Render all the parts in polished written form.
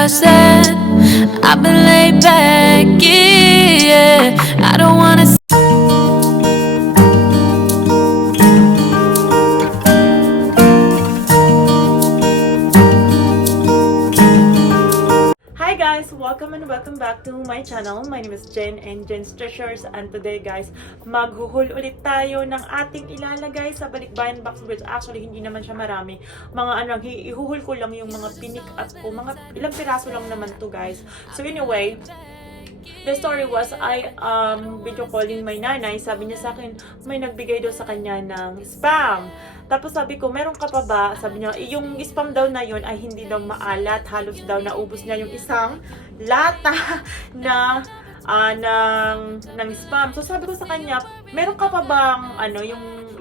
I said I've been laid back, yeah. I don't wanna. Hi guys! Welcome and welcome back to my channel. My name is Jen and Jen's Treasures, and today guys, maghuhul ulit tayo ng ating ilalagay sa balikbayan box, which actually hindi naman siya marami. Mga ano lang, ihuhul ko lang yung mga pinick up ko. Mga ilang piraso lang naman to guys. So anyway, the story was, I video calling my nanay. Sabi niya sa akin, may nagbigay daw sa kanya ng spam. Tapos sabi ko, meron ka pa ba? Sabi niya, yung spam daw na yun ay hindi daw maalat. Halos daw naubos niya yung isang lata na ng spam. So sabi ko sa kanya, meron ka pa bang ano,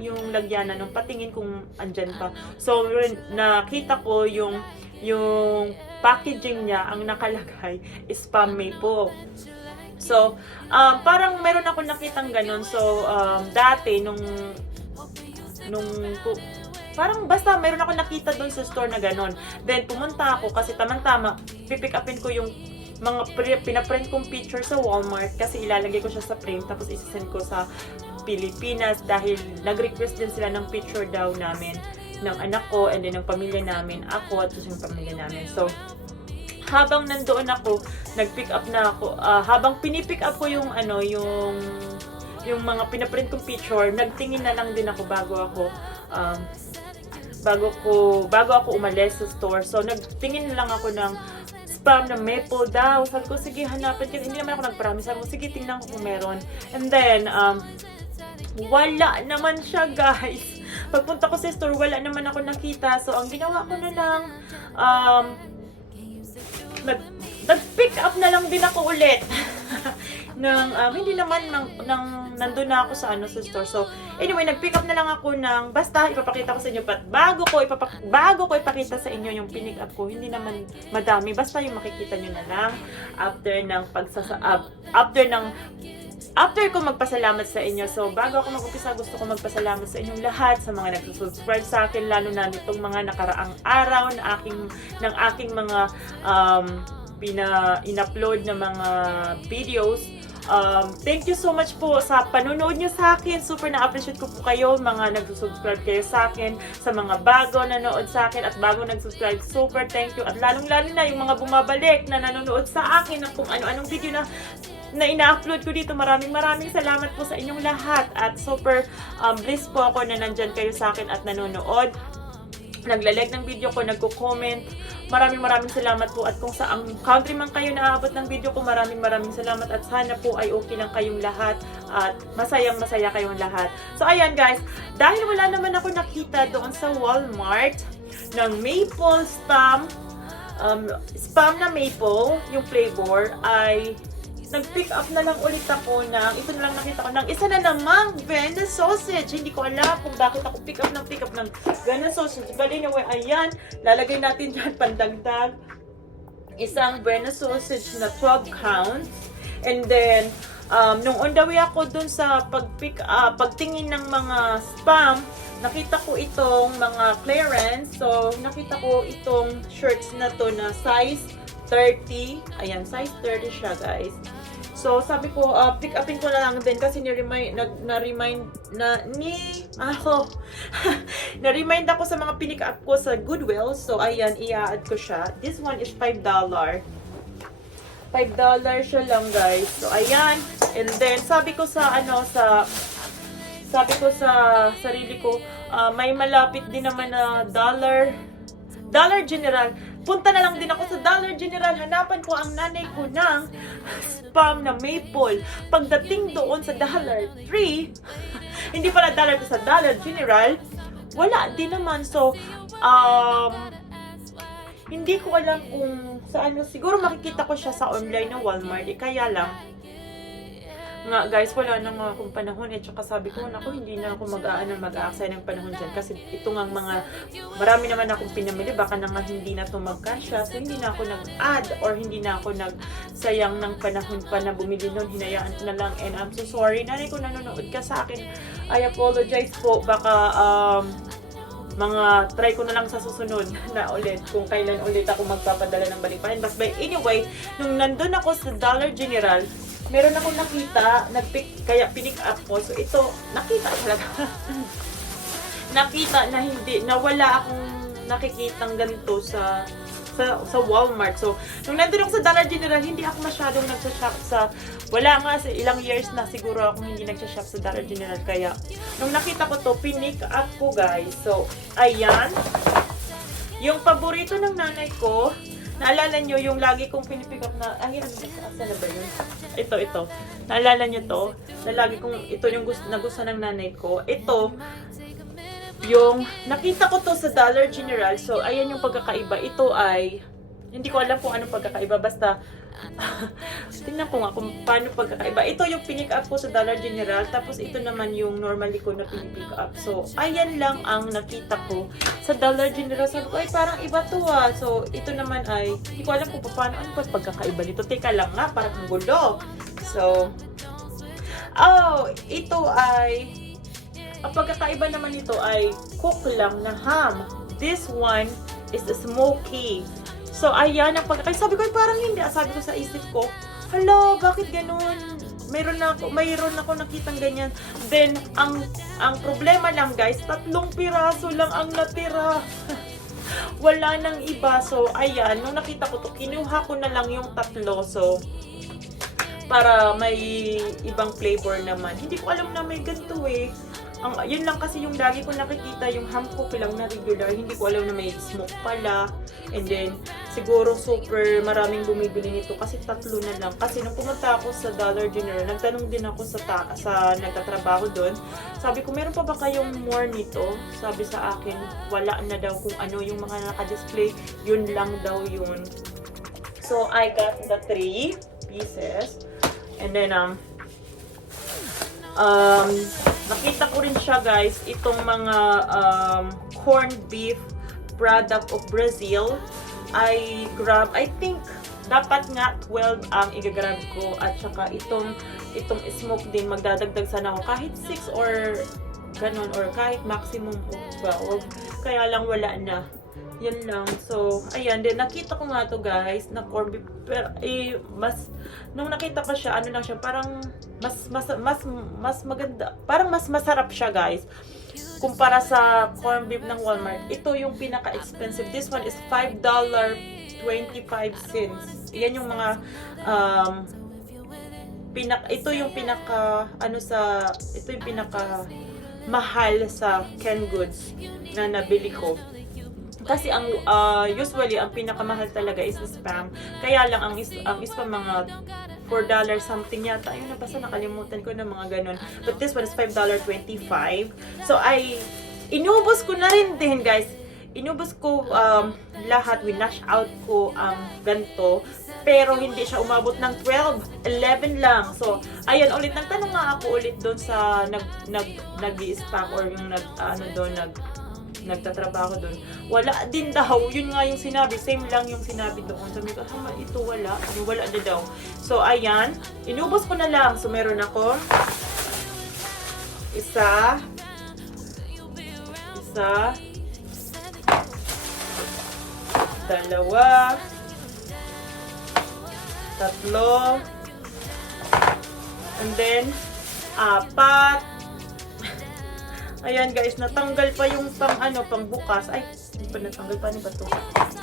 yung lagyanan nung patingin kung andyan pa. So nakita ko yung packaging niya, ang nakalagay, spam maple. So, parang meron ako nakitang ganun. So, dati, parang basta meron ako nakita doon sa store na ganun. Then, pumunta ako kasi tamang-tama, pipick upin ko yung mga pinaprint kong picture sa Walmart kasi ilalagay ko siya sa frame tapos isasend ko sa Pilipinas dahil nag-request din sila ng picture daw namin ng anak ko and then ng pamilya namin, ako at yung pamilya namin. So, habang nandoon ako, nag-pick up na ako, habang pinipick up ko yung mga pinaprint kong picture, nagtingin na lang din ako bago ako umalis sa store. So, nagtingin lang ako ng spam na maple daw. Sabi ko, sige, hanapin ko. Hindi naman ako nag-promise. Sabi ko, sige, tingnan ko kung meron. And then, wala naman siya, guys. Pagpunta ko sa store, wala naman ako nakita. So, ang ginawa ko na lang, nag-pick up na lang din ako ulit. Hindi naman nandun na ako sa store. So, anyway, nag-pick up na lang ako ng basta ipapakita ko sa inyo. But bago ko ipakita sa inyo yung pinick up ko, hindi naman madami. Basta yung makikita nyo na lang after ko magpasalamat sa inyo. So, bago ako mag-umpisa, gusto ko magpasalamat sa inyong lahat, sa mga nag-subscribe sa akin, lalo na nitong mga nakaraang araw ng aking mga in-upload na mga videos. Thank you so much po sa panonood nyo sa akin. Super na-appreciate ko po kayo, mga nag-subscribe kayo sa akin, sa mga bago nanood sa akin at bago nag-subscribe. Super thank you. At lalong-lalo na yung mga bumabalik na nanonood sa akin ng kung ano-anong video na ina-upload ko dito. Maraming salamat po sa inyong lahat. At super blessed po ako na nandyan kayo sa akin at nanonood. Nagla-like ng video ko, nagko-comment. Maraming salamat po. At kung saang country man kayo naaabot ng video ko, maraming salamat. At sana po ay okay lang kayong lahat. At masaya kayong lahat. So ayan guys, dahil wala naman ako nakita doon sa Walmart ng maple spam na maple, yung flavor, ay nag-pick up na lang ulit ako ito na lang nakita ko, ng isa na namang Vienna sausage. Hindi ko alam kung bakit ako pick up ng Vienna sausage. But anyway, ayan, lalagay natin dyan pandagdag isang Vienna sausage na 12 counts. And then, nung on the way ako dun sa pagtingin ng mga spam, nakita ko itong mga clearance. So, nakita ko itong shirts na to na size 30. Ayan, size 30 siya, guys. So, sabi ko, pick upin ko na lang din kasi na-remind ako sa mga pinick up ko sa Goodwill. So, ayan, i-add ko siya. This one is $5. $5 siya lang, guys. So, ayan. And then, sabi ko sa sarili ko, may malapit din naman na Dollar General. Punta na lang din ako sa Dollar General. Hanapan ko ang nanay ko ng spam na maple. Pagdating doon sa Dollar Tree, hindi pala Dollar to sa Dollar General, wala din naman. So, hindi ko alam kung saan. Siguro makikita ko siya sa online na Walmart. Kaya lang, nga guys, wala na nga akong panahon tsaka sabi ko, naku, hindi na ako mag-aaksay ng panahon dyan kasi ito nga marami naman akong pinamili, baka na nga hindi na ito magkasya, so hindi na ako nag-add or hindi na ako nagsayang ng panahon pa na bumili nun, hinayaan ko na lang. And I'm so sorry, nanay ko, nanonood ka sa akin, I apologize po, baka mga try ko na lang sa susunod na ulit kung kailan ulit ako magpapadala ng Balipayan. But by anyway, nung nandun ako sa Dollar General, meron akong nakita, kaya pinick up ko. So ito, nakita talaga. Nakita na hindi, na wala akong nakikitang ganito sa Walmart. So, nung nandun ako sa Dollar General, hindi ako masyadong nagsashop sa, wala nga sa ilang years na siguro akong hindi nagsashop sa Dollar General. Kaya, nung nakita ko to, pinick up ko guys. So, ayan. Yung paborito ng nanay ko, naalala nyo yung lagi kong pinipick up na, ay, ano na ba yun? Ito. Naalala nyo to? Na lagi kong, ito yung nagustuhan ng nanay ko. Ito, yung nakita ko to sa Dollar General. So, ayan yung pagkakaiba. Ito ay, hindi ko alam kung anong pagkakaiba. Basta, tingnan ko nga kung paano pagkakaiba. Ito yung pinick up ko sa Dollar General. Tapos, ito naman yung normally ko na pinipick up. So, ayan lang ang nakita ko sa Dollar General. Sabi ko, ay parang iba to ah. So, ito naman ay, hindi ko alam kung paano, ano pa pagkakaiba nito. Teka lang nga, parang ang gulo. So, ito ay, ang pagkakaiba naman nito ay cook lang na ham. This one is smoky. So, ayan ang pagkakaiba. Sabi ko, parang hindi. Sabi ko sa isip ko, hala, bakit ganun? Mayroon ako nakitang ganyan. Then, ang problema lang guys, 3 piraso lang ang natira. Wala nang iba. So, ayan, nung nakita ko to, kinuha ko na lang yung 3. So, para may ibang flavor naman. Hindi ko alam na may ganito eh. Yun lang kasi yung lagi ko nakikita, yung ham cook lang na regular. Hindi ko alam na may smoke pala. And then, siguro super maraming bumibili nito kasi 3 na lang. Kasi nung pumunta ako sa Dollar General, nagtanong din ako sa nagtatrabaho doon. Sabi ko, meron pa ba kayong more nito? Sabi sa akin, wala na daw kung ano yung mga naka-display. Yun lang daw yun. So, I got the 3 pieces. And then, nakita ko rin siya guys, itong mga corned beef product of Brazil. I think dapat nga 12 ang igagrab ko, at saka itong smoke din, magdadagdag sana ako kahit 6 or ganun, or kahit maximum of 12. Kaya lang wala na. Yan lang. So, ayan. Then, nakita ko nga to guys, na corned beef. Pero, nung nakita ko siya, ano lang siya, parang, mas maganda. Parang mas masarap siya guys. Kumpara sa corned beef ng Walmart. Ito yung pinaka-expensive. This one is $5.25. Yan yung mga, ito yung pinaka mahal sa canned goods na nabili ko. Kasi usually ang pinakamahal talaga is Spam. Kaya lang ang Spam mga $4 something yata. Ayun, basta nakalimutan ko na mga ganun. But this one is $5.25. So inubos ko na rin din guys. Inubos ko lahat, winash out ko ang ganito. Pero hindi siya umabot ng 12, 11 lang. So, ayun, ulit nagtanong nga ako ulit doon sa nag-i-stock or yung nagtatrabaho doon. Wala din daw. Yun nga yung sinabi. Same lang yung sinabi doon. Sabi ko, ito wala. Wala na daw. So, ayan. Inubos ko na lang. So, meron ako isa, dalawa, 3, and then 4. Ayan guys, natanggal pa yung pang bukas. Ay, hindi pa natanggal pa. Ano ba ito?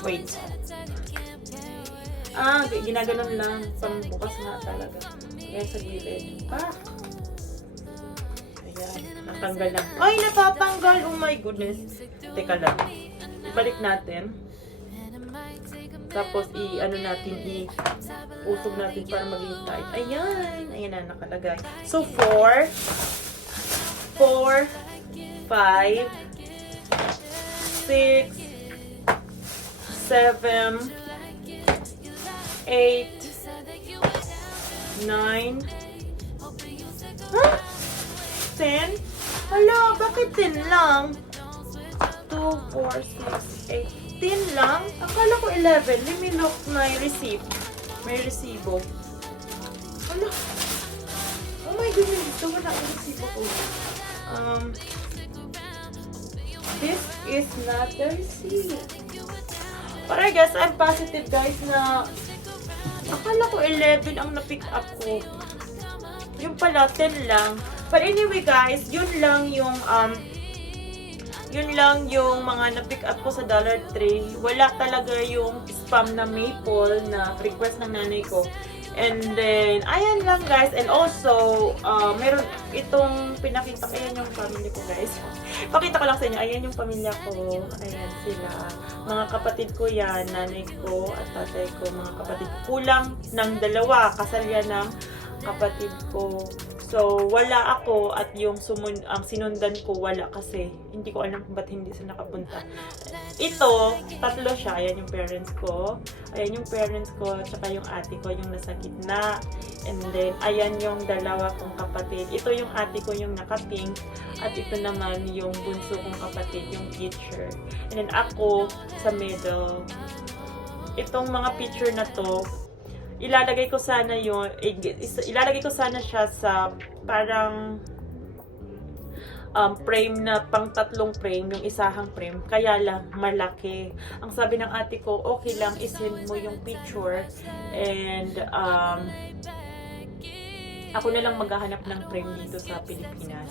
Wait. Ginaganon lang. Pang bukas nga talaga. Ayan sa gilid. Ayan, natanggal lang. Ay, natatanggal! Oh my goodness. Teka lang. Ibalik natin. Tapos, usog natin para maging tight. Ayan. Ayan na, nakalagay. So, 4, 5, 6, 7, 8, 9, 10. Hala, bakit 10 lang? 2, 4, 6, 8, 10 lang? Akala ko 11. Let me look my receipt. May resibo. Hala. Oh my goodness, ito wala ang resibo ko. this is not the receipt. But I guess I'm positive guys na akala ko 11 ang na-pick up ko. Yung pala 10 lang. But anyway guys, yun lang yung mga na-pick up ko sa Dollar Tree. Wala talaga yung spam na maple na request ng nanay ko. And then, ayan lang guys. And also, meron itong pinakita. Ayan yung family ko guys. Pakita ko lang sa inyo. Ayan yung pamilya ko. Ayan sila. Mga kapatid ko yan. Nanay ko at tatay ko. Mga kapatid ko. Kulang ng 2. Kasal yan ng kapatid ko. So, wala ako at yung sinundan ko wala kasi hindi ko alam kung ba't hindi sila nakapunta. Ito, 3 siya. Ayan yung parents ko. Ayan yung parents ko, tsaka yung ate ko yung nasa gitna. And then, ayan yung 2 kong kapatid. Ito yung ate ko yung naka-pink. At ito naman yung bunso kong kapatid, yung teacher. And then ako sa middle. Itong mga picture na to, ilalagay ko sana siya sa parang frame na pang 3 frame, yung isahang frame, kaya lang malaki. Ang sabi ng ate ko, okay lang isend mo yung picture and ako na lang maghahanap ng frame dito sa Pilipinas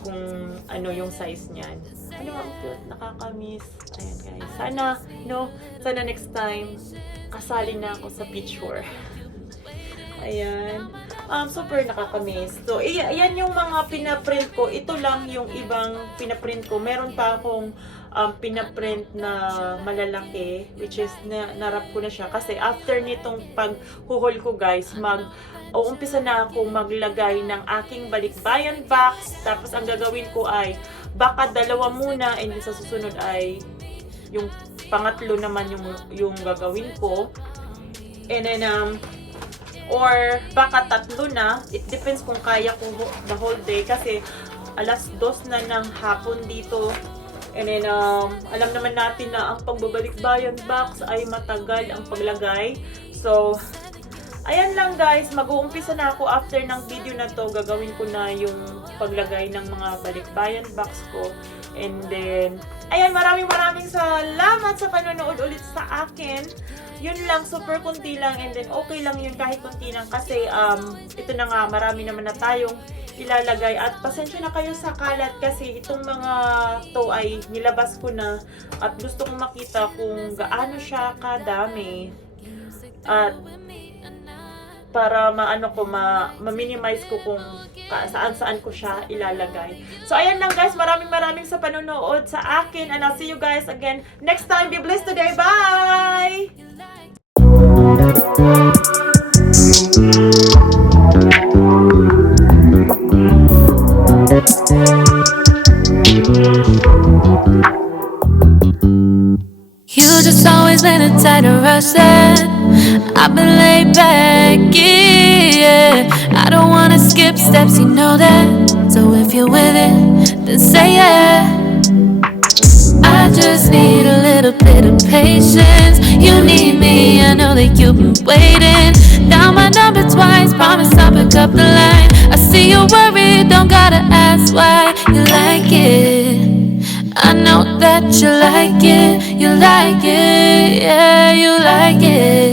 kung ano yung size niyan. Ano ang cute, nakakamiss. Ayan guys, sana next time kasali na ako sa picture. Ayan. Super nakakamiss. So, ayan yung mga pinaprint ko. Ito lang yung ibang pinaprint ko. Meron pa akong pinaprint na malalaki, which is narap ko na siya. Kasi after nitong paghuhol ko guys, uumpisa na ako maglagay ng aking balikbayan box. Tapos ang gagawin ko ay baka 2 muna and sa susunod ay yung pangatlo naman yung gagawin ko. And then, or baka 3 na. It depends kung kaya ko the whole day. Kasi alas 2 na ng hapon dito. And then, alam naman natin na ang pagbabalik-bayan box ay matagal ang paglagay. So, ayan lang guys. Mag-uumpisa na ako after ng video na to. Gagawin ko na yung paglagay ng mga balikbayan box ko. And then, ayan, maraming salamat sa panonood ulit sa akin. Yun lang, super kunti lang. And then, okay lang yun kahit kunti lang. Kasi, ito na nga, marami naman na tayong ilalagay. At pasensya na kayo sa kalat kasi itong mga to ay nilabas ko na. At gusto kong makita kung gaano siya kadami. At para ma-minimize ko kung saan ko siya ilalagay. So, ayan lang guys. Maraming sa panonood sa akin. And I'll see you guys again next time. Be blessed today. Bye! You just always been a tighter rush that I've been laid back, yeah. I don't wanna skip steps, you know that. So if you're with it, then say yeah. I just need a little bit of patience. You need me, I know that you've been waiting. Down my number twice, promise I'll pick up the line. I see you worried, don't gotta ask why. You like it, I know that you like it. You like it, yeah, you like it.